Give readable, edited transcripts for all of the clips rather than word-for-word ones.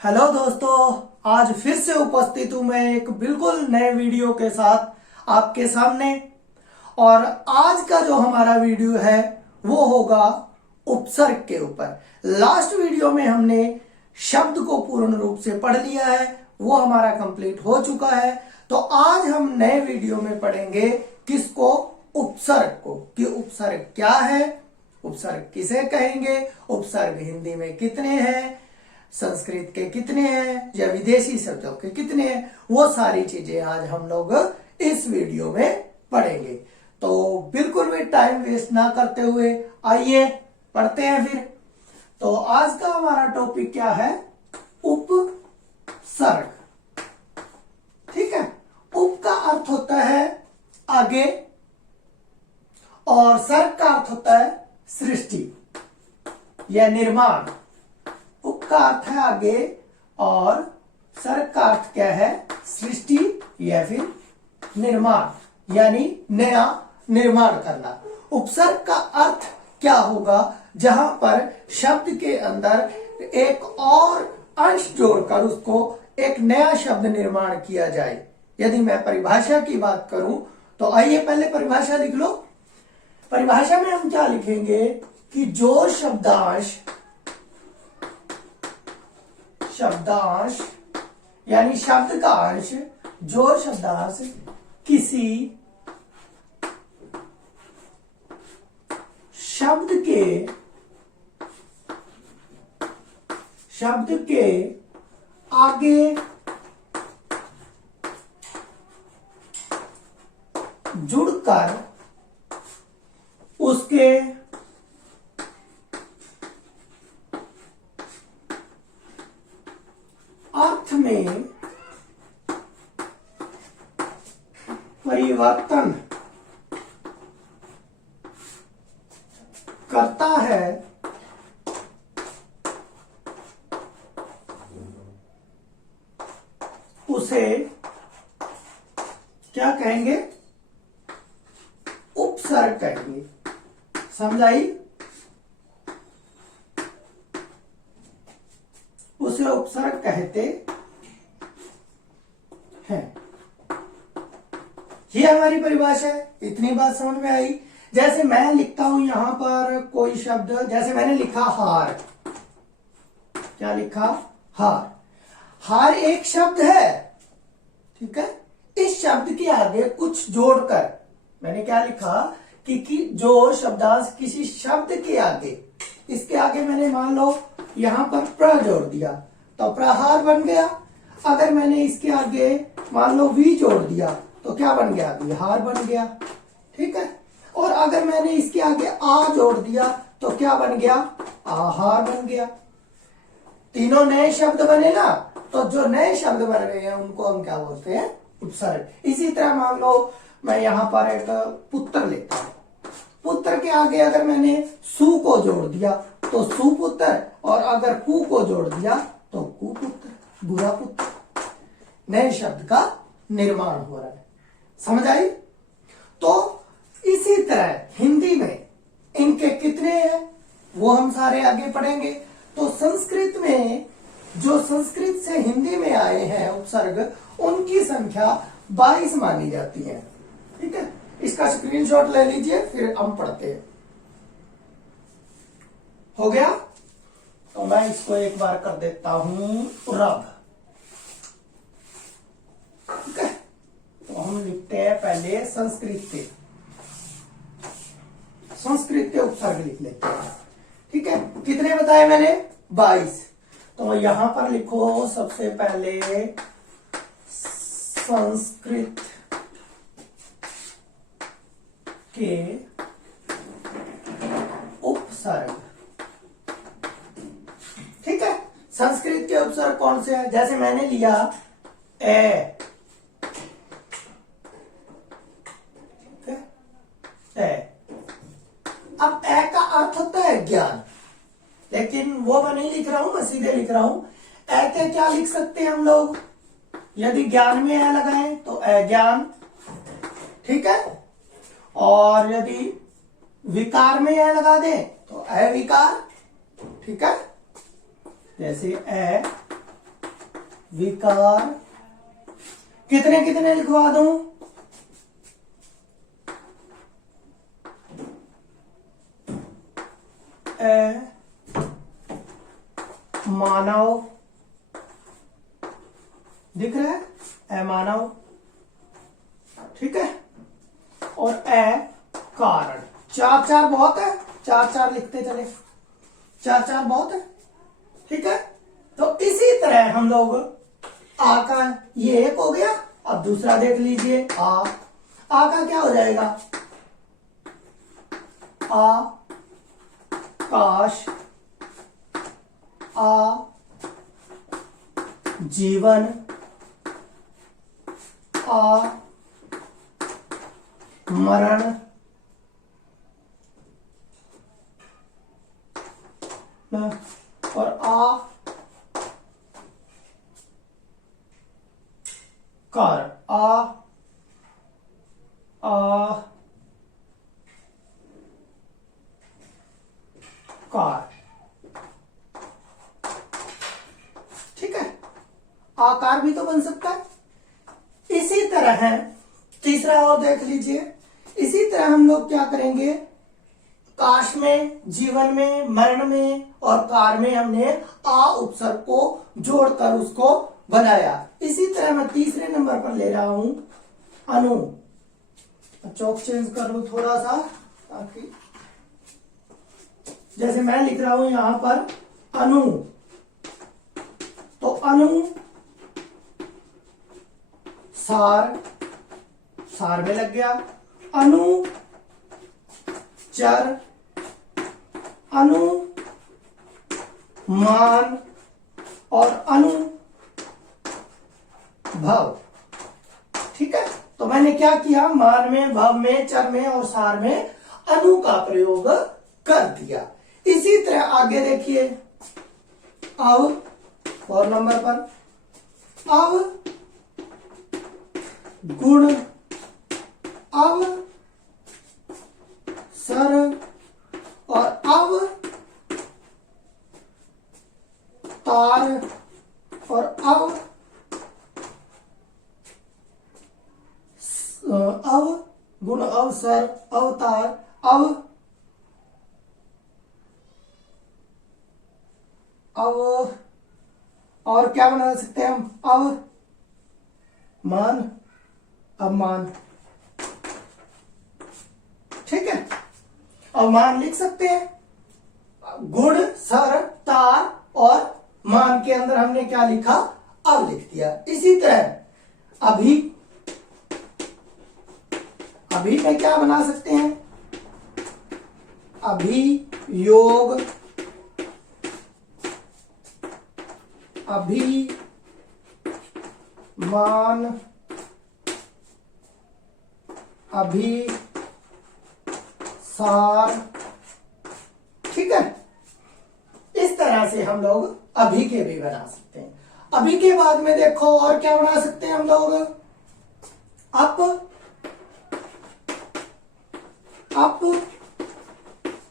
Hello दोस्तों, आज फिर से उपस्थित हूं मैं एक बिल्कुल नए वीडियो के साथ आपके सामने। और आज का जो हमारा वीडियो है वो होगा उपसर्ग के ऊपर। लास्ट वीडियो में हमने शब्द को पूर्ण रूप से पढ़ लिया है, वो हमारा कंप्लीट हो चुका है। तो आज हम नए वीडियो में पढ़ेंगे किसको? उपसर्ग को, कि उपसर्ग क्या है, उपसर्ग किसे कहेंगे, उपसर्ग हिंदी में कितने हैं, संस्कृत के कितने हैं या विदेशी शब्दों के कितने हैं, वो सारी चीजें आज हम लोग इस वीडियो में पढ़ेंगे। तो बिल्कुल भी टाइम वेस्ट ना करते हुए आइए पढ़ते हैं फिर। तो आज का हमारा टॉपिक क्या है? उपसर्ग। ठीक है। उप का अर्थ होता है आगे और सर्ग का अर्थ होता है सृष्टि या निर्माण। उप का अर्थ है आगे और सर्ग का अर्थ क्या है? सृष्टि या फिर निर्माण, यानी नया निर्माण करना। उपसर्ग का अर्थ क्या होगा? जहां पर शब्द के अंदर एक और अंश जोड़कर उसको एक नया शब्द निर्माण किया जाए। यदि मैं परिभाषा की बात करूं तो आइए पहले परिभाषा लिख लो। परिभाषा में हम क्या लिखेंगे कि जो शब्दांश यानी शब्द का अंश, जो शब्दांश किसी शब्द के आगे जुड़कर उसके अर्थ में परिवर्तन करता है, उसे क्या कहेंगे? उपसर्ग कहेंगे। समझाई? उसे उपसर्ग कहते हैं। ये हमारी परिभाषा है। इतनी बात समझ में आई? जैसे मैं लिखता हूं यहां पर कोई शब्द, जैसे मैंने लिखा हार। क्या लिखा? हार। हार एक शब्द है, ठीक है। इस शब्द के आगे कुछ जोड़कर मैंने क्या लिखा कि जो शब्दांश किसी शब्द के आगे, इसके आगे मैंने मान लो यहां पर प्र जोड़ दिया तो प्रहार बन गया। अगर मैंने इसके आगे मान लो वी जोड़ दिया तो क्या बन गया? विहार बन गया। ठीक है। और अगर मैंने इसके आगे आ जोड़ दिया तो क्या बन गया? आहार बन गया। तीनों नए शब्द बने ना। तो जो नए शब्द बन रहे हैं उनको हम क्या बोलते हैं? उपसर्ग। इसी तरह मान लो मैं यहां पर एक पुत्र लेता हूं। पुत्र के आगे अगर मैंने सु को जोड़ दिया तो सुपुत्र, और अगर कु को जोड़ दिया तो कुपुत्र, बुरा पुत्र। नए शब्द का निर्माण हो रहा है। समझ आई? तो इसी तरह हिंदी में इनके कितने हैं वो हम सारे आगे पढ़ेंगे। तो संस्कृत में, जो संस्कृत से हिंदी में आए हैं उपसर्ग, उनकी संख्या 22 मानी जाती है। ठीक है। इसका स्क्रीनशॉट ले लीजिए, फिर हम पढ़ते हैं। हो गया? तो मैं इसको एक बार कर देता हूं रब। ठीक है। तो हम लिखते हैं पहले संस्कृत के उपसर्ग लिख लेते हैं। ठीक है। कितने बताए मैंने? 22। तो यहां पर लिखो सबसे पहले संस्कृत के उपसर्ग। ठीक है। संस्कृत के उपसर्ग कौन से हैं? जैसे मैंने लिया ए। अब ए का अर्थ होता है ज्ञान, लेकिन वो मैं नहीं लिख रहा हूं, मैं सीधे लिख रहा हूं। ए के क्या लिख सकते हैं हम लोग? यदि ज्ञान में ए लगाएं तो अज्ञान। ठीक है। और यदि विकार में ए लगा दें तो अविकार। ठीक है। जैसे विकार। कितने कितने लिखवा दूं? मानव, दिख रहा है, मानव, ठीक है। और कारण। चार चार बहुत है, चार चार लिखते चले, चार चार बहुत है, ठीक है। तो इसी तरह हम लोग आ का ये एक हो गया। अब दूसरा देख लीजिए, आ का क्या हो जाएगा? आकाश, आ जीवन, आ मरण, और आ कारण। कार, ठीक है। आकार भी तो बन सकता है। इसी तरह है, तीसरा और देख लीजिए। इसी तरह हम लोग क्या करेंगे, काश में, जीवन में, मरण में और कार में हमने आ उपसर्ग को जोड़कर उसको बनाया। इसी तरह मैं तीसरे नंबर पर ले रहा हूं अनु। चौक चेंज कर लू थोड़ा सा, ताकि जैसे मैं लिख रहा हूं यहां पर अनु, तो अनु सार, सार में लग गया। अनु चर, अनु मान और अनु भव, ठीक है। तो मैंने क्या किया, मान में, भव में, चर में और सार में अनु का प्रयोग कर दिया। इसी तरह आगे देखिए, अब 4 नंबर पर, अब गुण, अब सर और अब तार और अब गुण, अवसर, अवतार, अब और क्या बना सकते हैं हम, अब मान, अवमान, ठीक है। अवमान लिख सकते हैं। गुण, सर, तार और मान के अंदर हमने क्या लिखा, अब लिख दिया। इसी तरह अभी, अभी में क्या बना सकते हैं, अभियोग, अभिमान, अभिसार, ठीक है। इस तरह से हम लोग अभी के भी बना सकते हैं। अभी के बाद में देखो और क्या बना सकते हैं हम लोग,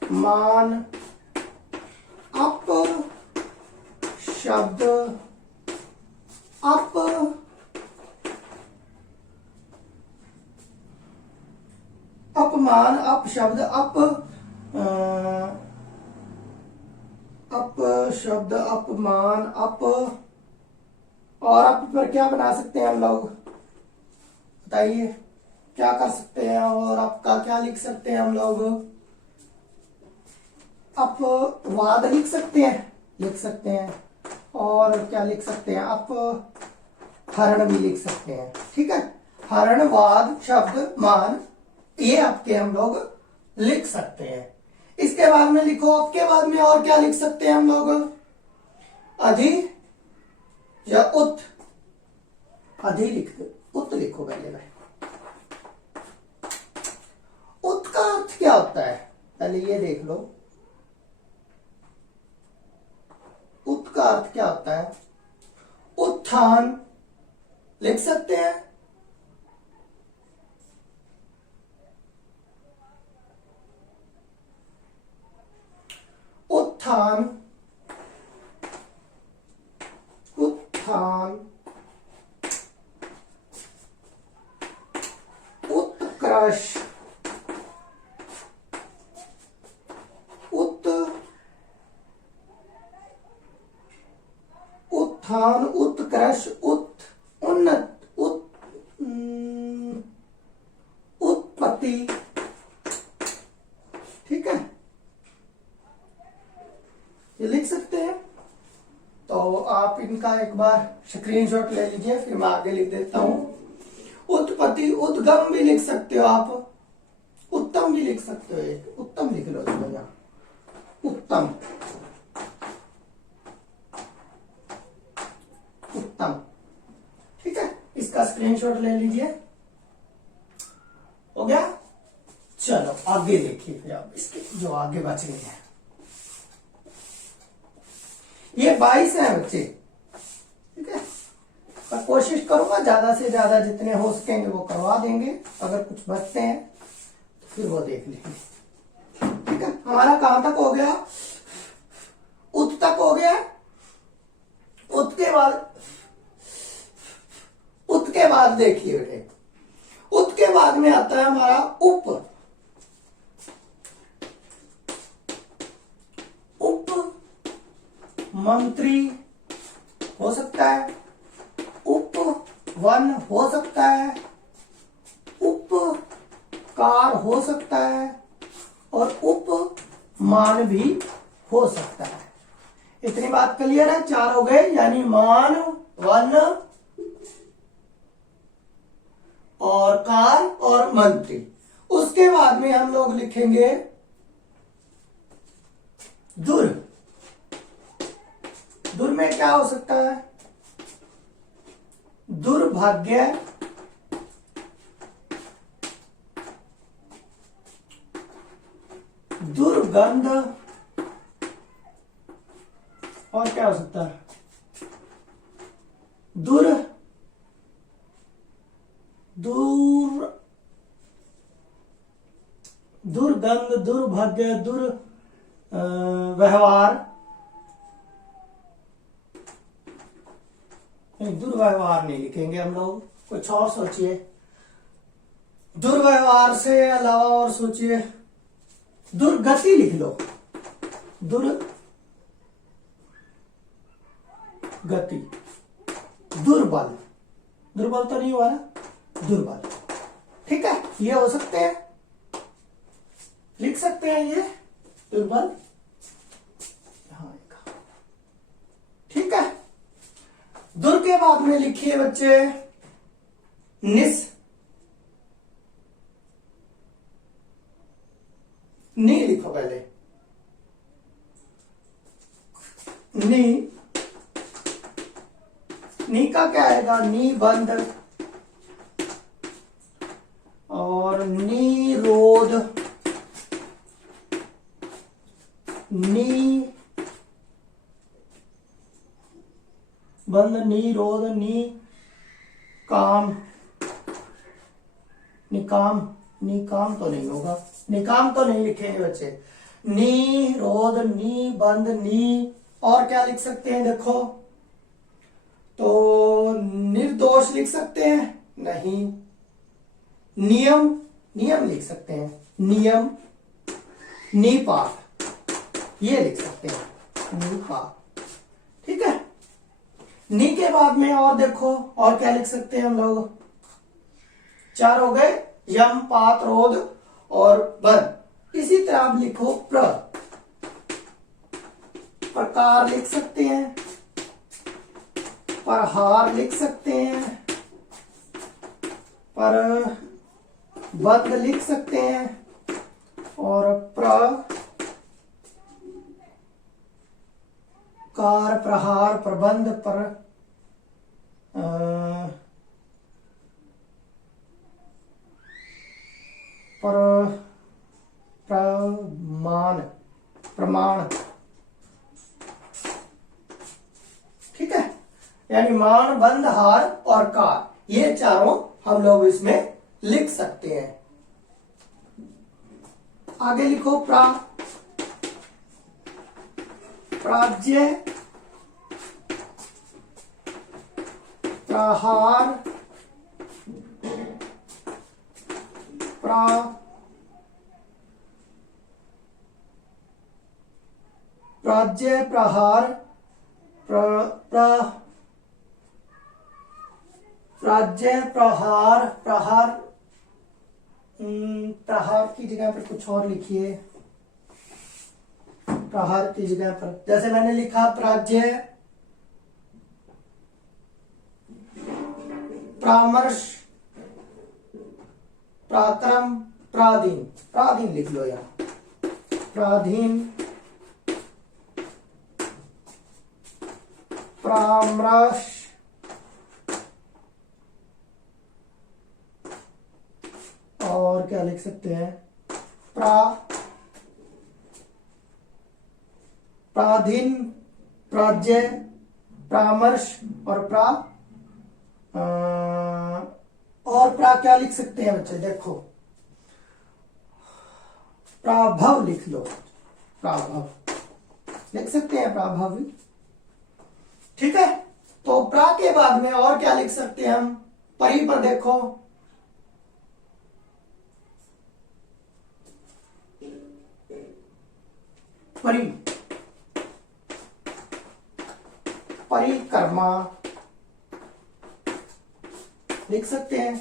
अपमान, अप शब्द, अपमान, अप शब्द, अप शब्द, अपमान, अप, और अप पर क्या बना सकते हैं हम लोग, बताइए क्या कर सकते हैं। और आपका क्या लिख सकते हैं हम लोग, अपवाद लिख सकते हैं, और क्या लिख सकते हैं, अपहरण भी लिख सकते हैं, ठीक है। हरण, वाद, शब्द, मान, ये आपके हम लोग लिख सकते हैं। इसके बाद में लिखो, आपके बाद में और क्या लिख सकते हैं हम लोग, अधि या उत, अधि लिख दो, उत लिखो पहले भाई। उत का अर्थ क्या होता है, पहले ये देख लो, उत का अर्थ क्या होता है, उत्थान लिख सकते हैं, उत्थान, उत्थान, उत्कर्ष, उत्थान, उत्कर्ष, उन्नत, उत्पत्ति। ठीक है, ये लिख सकते हैं। तो आप इनका एक बार स्क्रीनशॉट ले लीजिए, फिर मैं आगे लिख देता हूं। उत्पत्ति, उद्गम भी लिख सकते हो आप, उत्तम भी लिख सकते हो, एक उत्तम लिख लो इसमें, यहाँ उत्तम, उत्तम। ठीक है, इसका स्क्रीनशॉट ले लीजिए। हो गया? चलो आगे देखिए फिर आप इसके जो आगे बच गए हैं। ये 22 है बच्चे। ठीक है, मैं कोशिश करूंगा ज्यादा से ज्यादा जितने हो सकेंगे वो करवा देंगे। अगर कुछ बचते हैं तो फिर वो देख लेंगे। ठीक है, हमारा कहां तक हो गया? उत तक हो गया। उत के बाद देखिए बेटे, उत के बाद में आता है हमारा उप। उप मंत्री हो सकता है, उप वन हो सकता है, उपकार हो सकता है, और उपमान भी हो सकता है। इतनी बात क्लियर है? 4 हो गए, यानी मान, वन और कार और मंत्री। उसके बाद में हम लोग लिखेंगे दुर। दुर में क्या हो सकता है? दुर्भाग्य, दुर्गंध, और क्या हो सकता है? दुर्गंध, दुर्भाग्य, व्यवहार, नहीं दुर्व्यवहार नहीं लिखेंगे हम लोग, कुछ और सोचिए। दुर्व्यवहार से अलावा और सोचिए। दुर्गति लिख लो, दुर्गति। दुर्बल, दुर्बल तो नहीं हुआ ना, दुर्बल। ठीक है, ये हो सकते हैं, लिख सकते हैं ये दुर्बल। हाँ, ठीक है। दुर के बाद में लिखिए बच्चे निस। नी लिखो पहले, नी का क्या आएगा? निबंध और निरोध, बंध, निरोध, निकाम, निकाम तो नहीं होगा, निकाम तो नहीं लिखेंगे बच्चे। निरोध, निबंध, और क्या लिख सकते हैं? देखो तो निर्दोष लिख सकते हैं, नहीं। नियम लिख सकते हैं, नियम। निपात, ये लिख सकते हैं, निपात। ठीक है, नी के बाद में और देखो, और क्या लिख सकते हैं हम लोग? 4 हो गए, यम, पात, रोध और बन। इसी तरह आप लिखो प्रकार लिख सकते हैं, प्रहार लिख सकते हैं, बंद लिख सकते हैं, और कार, प्रहार, प्रबंध, प्रमाण। ठीक है, यानी मान, बंध, हार और कार, ये चारों हम लोग इसमें लिख सकते हैं। आगे लिखो प्राज्य, प्रहार, प्रा प्राज्य प्रहार प्राज्य प्रहार प्रहार प्रहार की जगह पर कुछ और लिखिए। प्रहार की जगह पर जैसे मैंने लिखा प्राज्य परामर्श पराक्रम प्राधीन प्राधीन लिख लो यार। प्राधीन परामर्श और क्या लिख सकते हैं प्राधीन प्राज्य परामर्श और क्या लिख सकते हैं बच्चे देखो प्राभव लिख लो। प्राभव लिख सकते हैं प्राभव। ठीक है तो प्रा के बाद में और क्या लिख सकते हैं हम। परी पर देखो परी परिक्रमा लिख सकते हैं।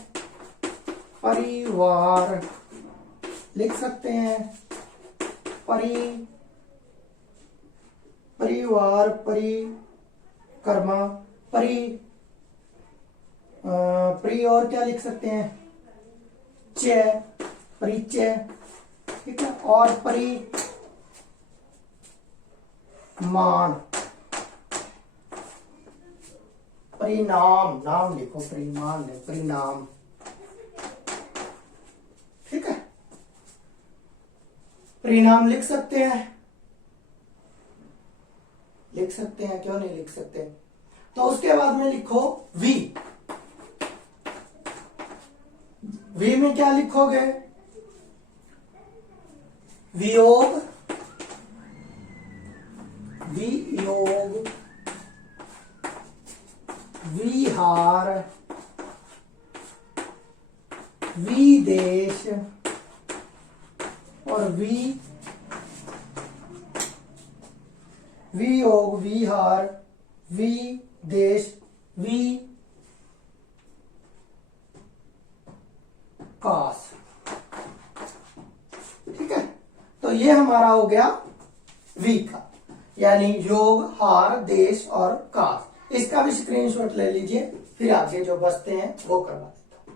परिवार लिख सकते हैं। परिवार परिक्रमा परी और क्या लिख सकते हैं परिचय। ठीक है और परिणाम नाम लिखो परिणाम। ठीक है परिणाम लिख सकते हैं क्यों नहीं लिख सकते। तो उसके बाद में लिखो वी में क्या लिखोगे वियोग विहार विदेश और वियोग विहार विदेश विकास। ठीक है तो ये हमारा हो गया वी का यानी योग हार देश और कास। इसका भी स्क्रीनशॉट ले लीजिए फिर आगे जो बचते हैं वो करवा देता हूं।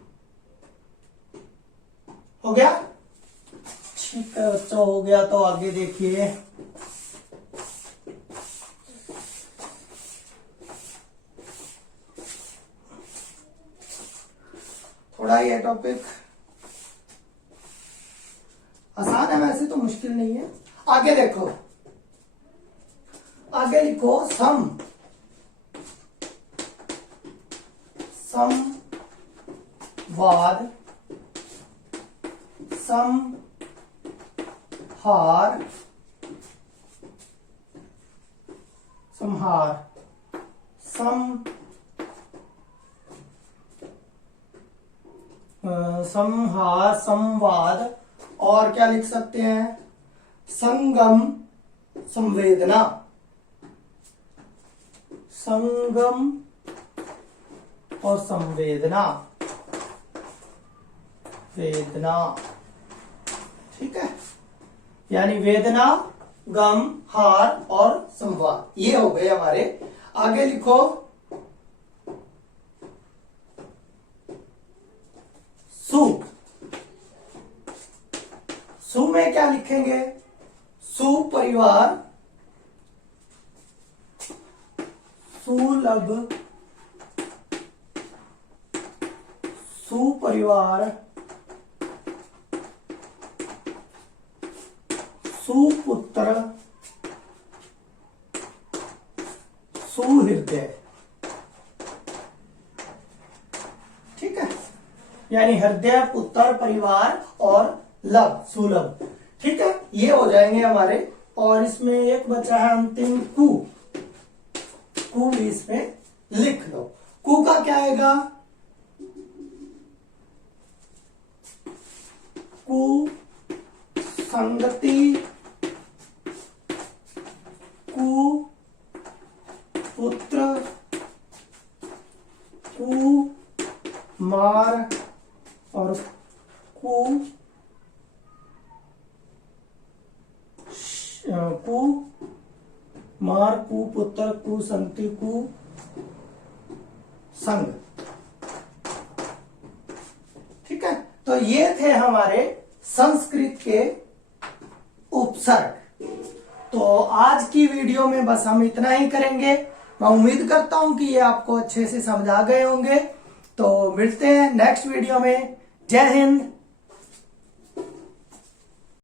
हो गया। ठीक है बच्चों हो गया तो आगे देखिए थोड़ा ये टॉपिक आसान है वैसे तो मुश्किल नहीं है। आगे देखो आगे लिखो संवाद संहार संवाद और क्या लिख सकते हैं संगम संवेदना संगम और संवेदना वेदना। ठीक है यानी वेदना गम हार और संवाद ये हो गए हमारे। आगे लिखो सु में क्या लिखेंगे सुपरिवार सुलभ सुपरिवार सुपुत्र सुहृदय। ठीक है यानी हृदय पुत्र परिवार और लभ सुलभ। ठीक है ये हो जाएंगे हमारे। और इसमें एक बचा है अंतिम कु भी इसमें लिख लो। कु का क्या आएगा कु संगति, कु पुत्र, कु मार और कु मार, कु पुत्र, कु संगति, कु संग। ठीक है, तो ये थे हमारे संस्कृत के उपसर्ग। तो आज की वीडियो में बस हम इतना ही करेंगे। मैं उम्मीद करता हूं कि ये आपको अच्छे से समझ आ गए होंगे। तो मिलते हैं नेक्स्ट वीडियो में। जय हिंद,